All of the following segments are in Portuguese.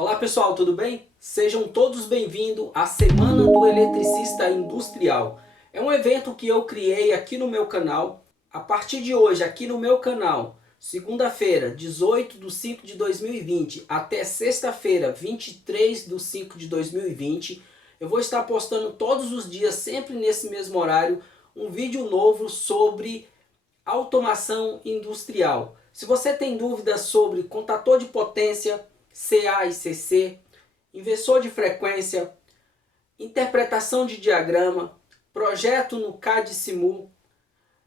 Olá pessoal, tudo bem? Sejam todos bem-vindos à Semana do Eletricista Industrial. É um evento que eu criei aqui no meu canal. A partir de hoje, aqui no meu canal, segunda-feira, 18 de 5 de 2020, até sexta-feira, 23 de 5 de 2020, eu vou estar postando todos os dias, sempre nesse mesmo horário, um vídeo novo sobre automação industrial. Se você tem dúvidas sobre contator de potência, CA e CC, inversor de frequência, interpretação de diagrama, projeto no CAD Simu,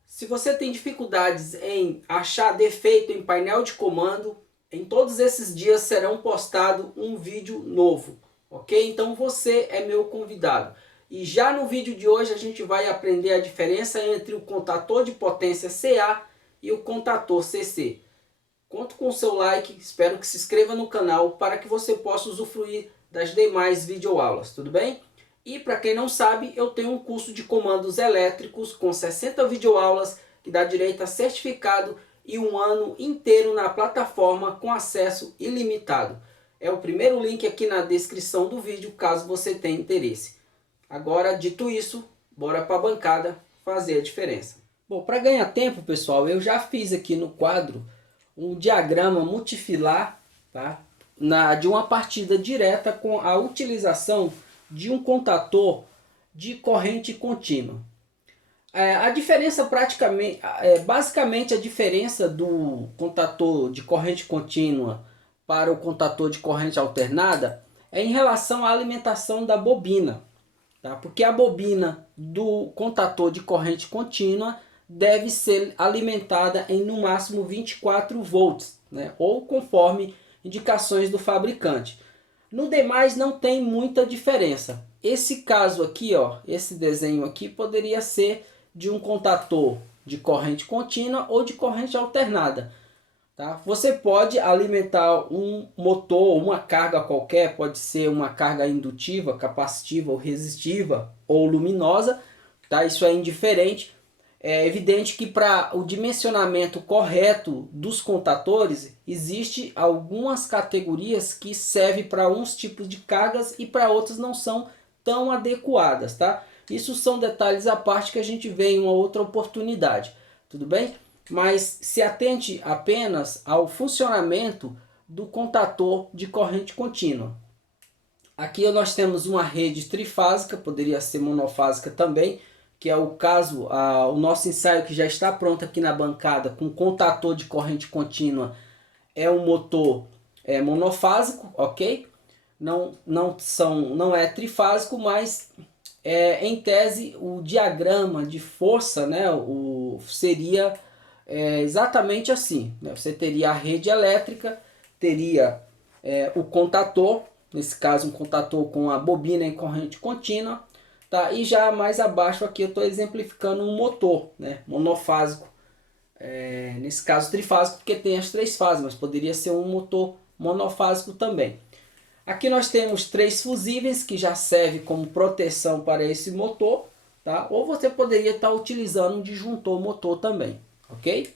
se você tem dificuldades em achar defeito em painel de comando, em todos esses dias serão postado um vídeo novo, ok? Então você é meu convidado. E já no vídeo de hoje a gente vai aprender a diferença entre o contator de potência CA e o contator CC. Conto com o seu like, espero que se inscreva no canal para que você possa usufruir das demais videoaulas, tudo bem? E para quem não sabe, eu tenho um curso de comandos elétricos com 60 videoaulas que dá direito a certificado e um ano inteiro na plataforma com acesso ilimitado. É o primeiro link aqui na descrição do vídeo, caso você tenha interesse. Agora, dito isso, bora para a bancada fazer a diferença. Bom, para ganhar tempo, pessoal, eu já fiz aqui no quadro um diagrama multifilar, tá? De uma partida direta com a utilização de um contator de corrente contínua. A diferença basicamente a diferença do contator de corrente contínua para o contator de corrente alternada é em relação à alimentação da bobina, tá? Porque a bobina do contator de corrente contínua deve ser alimentada em no máximo 24 volts, né? Ou conforme indicações do fabricante. No demais não tem muita diferença. Esse caso aqui, ó, esse desenho aqui poderia ser de um contator de corrente contínua ou de corrente alternada. Tá? Você pode alimentar um motor, uma carga qualquer, pode ser uma carga indutiva, capacitiva ou resistiva ou luminosa, tá? Isso é indiferente. É evidente que para o dimensionamento correto dos contatores, existe algumas categorias que servem para uns tipos de cargas e para outros não são tão adequadas, tá? Isso são detalhes à parte que a gente vê em uma outra oportunidade, tudo bem? Mas se atente apenas ao funcionamento do contator de corrente contínua. Aqui nós temos uma rede trifásica, poderia ser monofásica também, que é o caso, o nosso ensaio que já está pronto aqui na bancada com contator de corrente contínua é um motor monofásico, ok? Não é trifásico, mas em tese o diagrama de força, né, seria exatamente assim, né? Você teria a rede elétrica, teria o contator, nesse caso um contator com a bobina em corrente contínua, tá? E já mais abaixo aqui eu estou exemplificando um motor, né, monofásico, nesse caso trifásico porque tem as três fases, mas poderia ser um motor monofásico também. Aqui nós temos três fusíveis que já servem como proteção para esse motor, tá? Ou você poderia estar utilizando um disjuntor motor também, ok?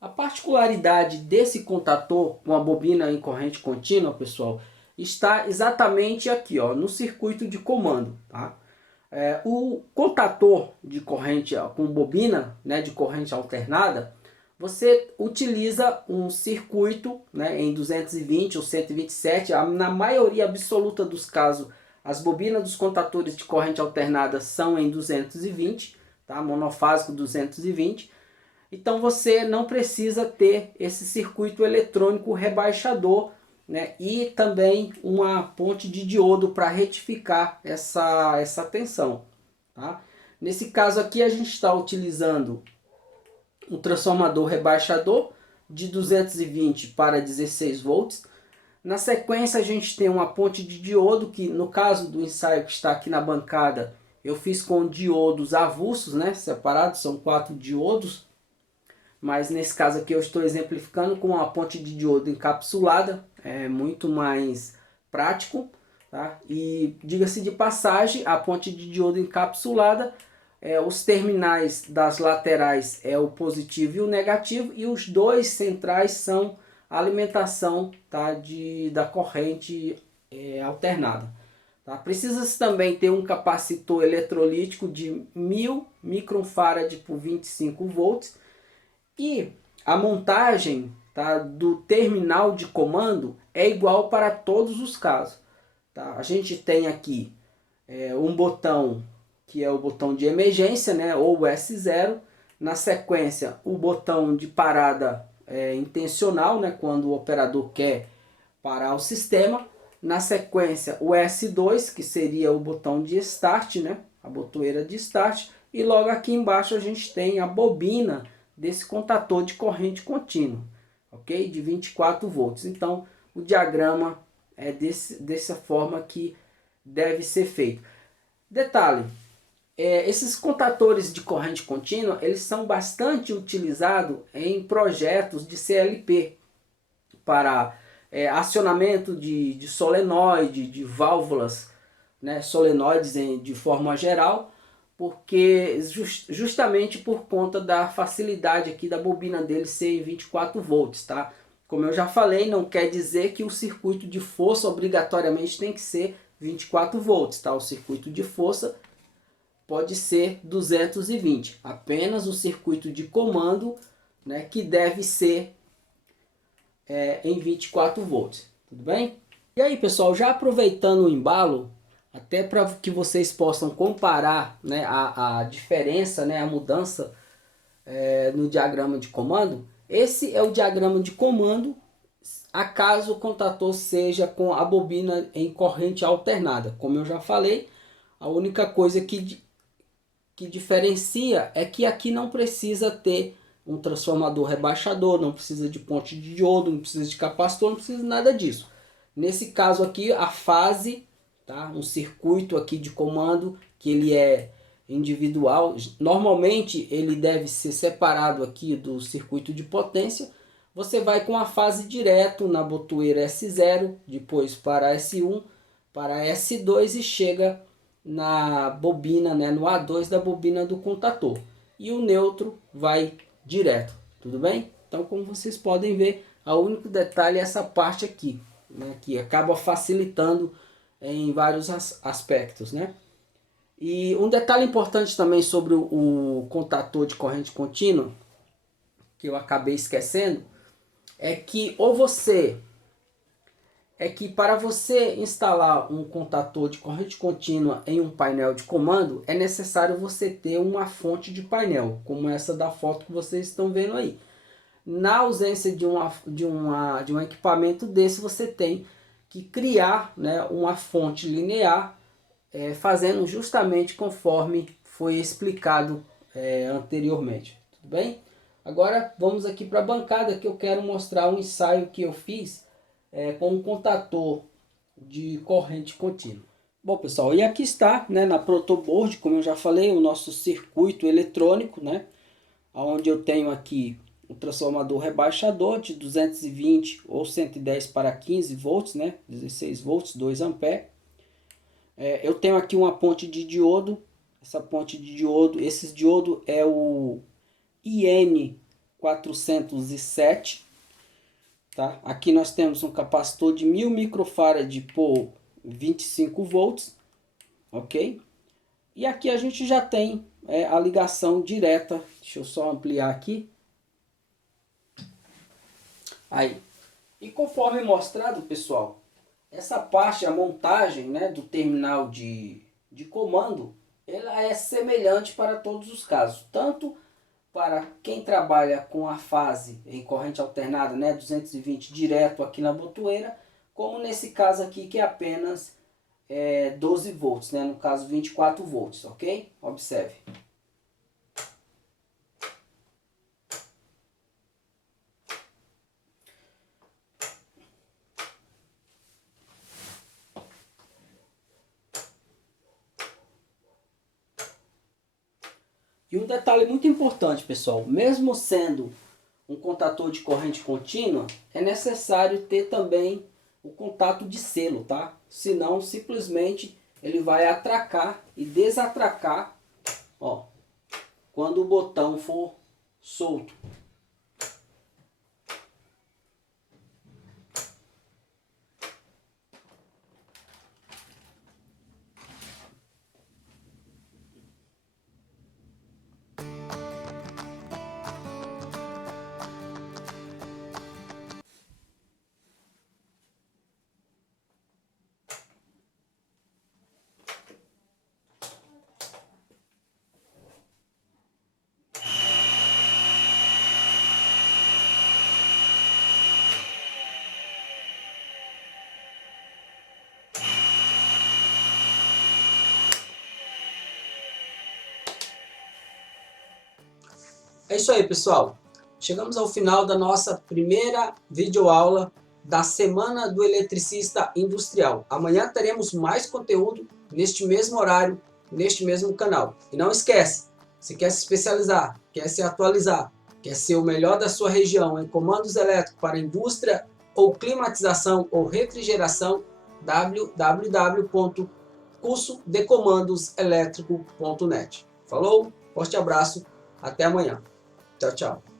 A particularidade desse contator com a bobina em corrente contínua, pessoal, está exatamente aqui, ó, no circuito de comando, tá? O contator de corrente com bobina, né, de corrente alternada, você utiliza um circuito, né, em 220 ou 127, na maioria absoluta dos casos, as bobinas dos contatores de corrente alternada são em 220, tá? Monofásico 220. Então você não precisa ter esse circuito eletrônico rebaixador, né? E também uma ponte de diodo para retificar essa tensão, tá? Nesse caso aqui a gente está utilizando um transformador rebaixador de 220 para 16 volts. Na sequência a gente tem uma ponte de diodo, que no caso do ensaio que está aqui na bancada, eu fiz com diodos avulsos, né, separados, são 4 diodos. Mas nesse caso aqui eu estou exemplificando com uma ponte de diodo encapsulada, é muito mais prático, tá? E diga-se de passagem, a ponte de diodo encapsulada os terminais das laterais é o positivo e o negativo, e os dois centrais são a alimentação, tá, da corrente alternada. Tá? Precisa-se também ter um capacitor eletrolítico de 1000 microfarad por 25 volts, e a montagem, tá, do terminal de comando é igual para todos os casos. Tá? A gente tem aqui um botão que é o botão de emergência, né, ou o S0. Na sequência, o botão de parada intencional, né, quando o operador quer parar o sistema. Na sequência, o S2, que seria o botão de start, né, a botoeira de start. E logo aqui embaixo a gente tem a bobina desse contator de corrente contínua, ok? De 24 volts. Então, o diagrama é dessa forma que deve ser feito. Detalhe, esses contatores de corrente contínua, eles são bastante utilizados em projetos de CLP, para acionamento de solenoide, de válvulas, né, solenoides de forma geral, porque justamente por conta da facilidade aqui da bobina dele ser em 24 volts, tá? Como eu já falei, não quer dizer que o circuito de força obrigatoriamente tem que ser 24 volts, tá? O circuito de força pode ser 220, apenas o circuito de comando, né, que deve ser em 24 volts, tudo bem? E aí, pessoal, já aproveitando o embalo, até para que vocês possam comparar, né, a diferença, né, a mudança no diagrama de comando. Esse é o diagrama de comando, acaso o contator seja com a bobina em corrente alternada. Como eu já falei, a única coisa que diferencia é que aqui não precisa ter um transformador rebaixador, não precisa de ponte de diodo, não precisa de capacitor, não precisa de nada disso. Nesse caso aqui, a fase, tá? Um circuito aqui de comando que ele é individual. Normalmente ele deve ser separado aqui do circuito de potência. Você vai com a fase direto na botoeira S0, depois para S1, para S2 e chega na bobina, né, no A2 da bobina do contator. E o neutro vai direto, tudo bem? Então, como vocês podem ver, o único detalhe é essa parte aqui, né, que acaba facilitando em vários aspectos, né? E um detalhe importante também sobre o contator de corrente contínua, que eu acabei esquecendo, é que para você instalar um contator de corrente contínua em um painel de comando, é necessário você ter uma fonte de painel, como essa da foto que vocês estão vendo aí. Na ausência de um equipamento desse, você tem que criar, né, uma fonte linear, fazendo justamente conforme foi explicado anteriormente. Tudo bem? Agora vamos aqui para a bancada, que eu quero mostrar um ensaio que eu fiz com um contator de corrente contínua. Bom, pessoal, e aqui está, né, na protoboard, como eu já falei, o nosso circuito eletrônico, né, onde eu tenho aqui o transformador rebaixador de 220 ou 110 para 15 volts, né, 16 volts, 2 amperes. Eu tenho aqui uma ponte de diodo. Essa ponte de diodo, esse diodo é o IN407. Tá? Aqui nós temos um capacitor de 1000 microfarad por 25 volts, ok? E aqui a gente já tem a ligação direta. Deixa eu só ampliar aqui. Aí. E conforme mostrado, pessoal, essa parte, a montagem, né, do terminal de comando, ela é semelhante para todos os casos. Tanto para quem trabalha com a fase em corrente alternada, né, 220 direto aqui na botoeira, como nesse caso aqui que é apenas 12 volts, né, no caso 24 volts, ok? Observe. E um detalhe muito importante, pessoal, mesmo sendo um contator de corrente contínua, é necessário ter também o contato de selo, tá? Senão, simplesmente, ele vai atracar e desatracar, ó, quando o botão for solto. É isso aí, pessoal. Chegamos ao final da nossa primeira videoaula da Semana do Eletricista Industrial. Amanhã teremos mais conteúdo neste mesmo horário, neste mesmo canal. E não esquece, se quer se especializar, quer se atualizar, quer ser o melhor da sua região em comandos elétricos para indústria ou climatização ou refrigeração, www.cursodecomandoselétrico.net. Falou, forte abraço, até amanhã. Tchau, tchau.